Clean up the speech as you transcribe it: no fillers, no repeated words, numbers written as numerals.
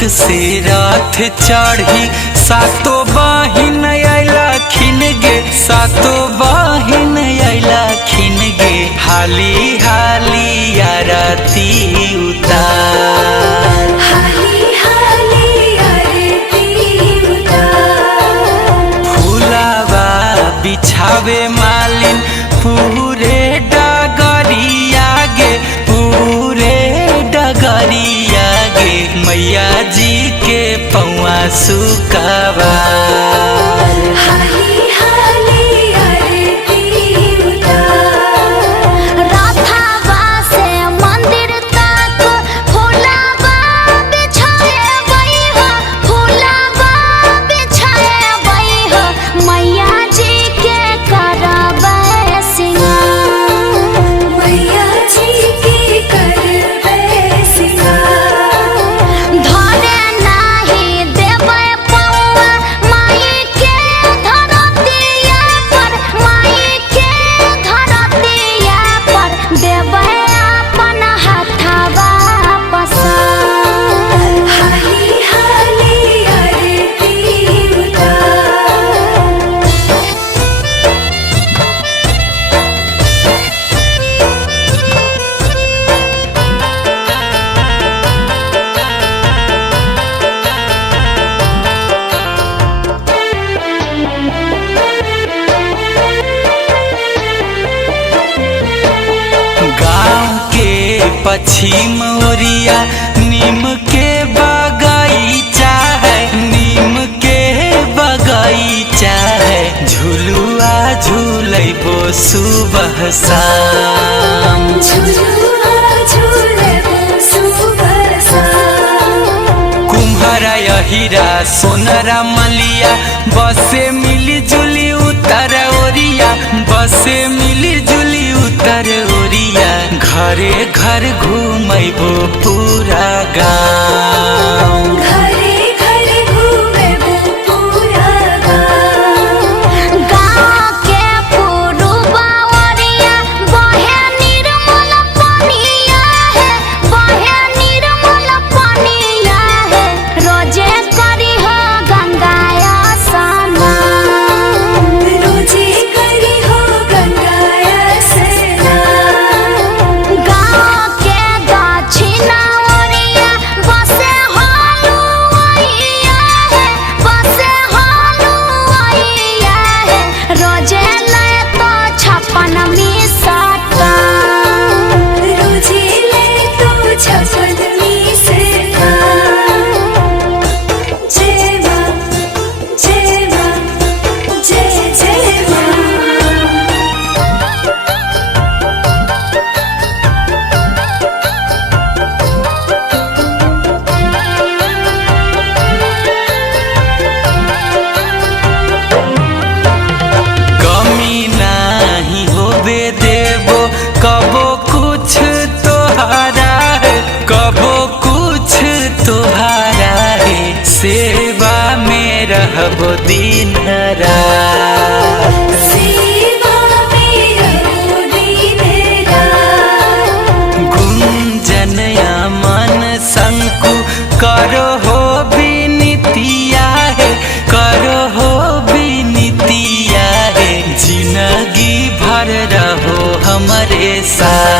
लोक से रथ चढ़ी सातो बहिन अइला खिन गे, सातो बहिन अइला खिन गे। हाली हाली आरती उतार, हाली हाली आरती उतार। फूलावा बिछावे मालिन पूरे डगरिया गे, पूरे डगरिया गे। मैया जी के पौआ सुकावा, हाली हाली आरती उतार। राधावा से मंदिर तक फूलावा बिछाए बई हो, फूलावा बिछाए बई हो। मैया जी के करबै सिंगार, मैया जी के करबै सिंगार। धरे नाही देबै पौआ माई के धरतिया पर, माई के धरतिया पर। देबै अपन हाथवा पसार, हाली हाली आरती उतार। गाँव के पश्चिम ओरिया नीम के बगीचा है, नीम के बगीचा है। झुलुआ झूलैबो सुबह शाम, झुलुआ झुलबो सुबह शाम। कुम्हारा हीरा सोनरा मलिया बसे मिली जुली उतर ओरिया, बसे मिली जुली उतर ओरिया। घरे घर घूमैबो पूरा गाँव, घरे घरे घूमेबो पूरा गाँव। गाँव के पुरुबा ओरिया बहे निर्मल पनिया है, बहे निर्मल पनिया है। रोजे करी हो गंगाया स्नान, रोजे करी हो गंगाया स्नान। गाँव के दक्षिणा ओरिया बसे हलुआइया है, बसे हलुआइया है। रोजे ले तो 56 मिसटा, रोजे ले तो 56 मिसटा। जय माँ, जय माँ, जय जय माँ। कमी नाही होबे देबो कबो कुछ तोहारा है, कबो कुछ तोहारा है। सेवा में रहबो दिन रात, सेवा में रहो दिन रात। गुंजनया मन शंकु करो हो विनितिया है, करो हो विनितिया है। जिंदगी भर रहो हमरे साथ।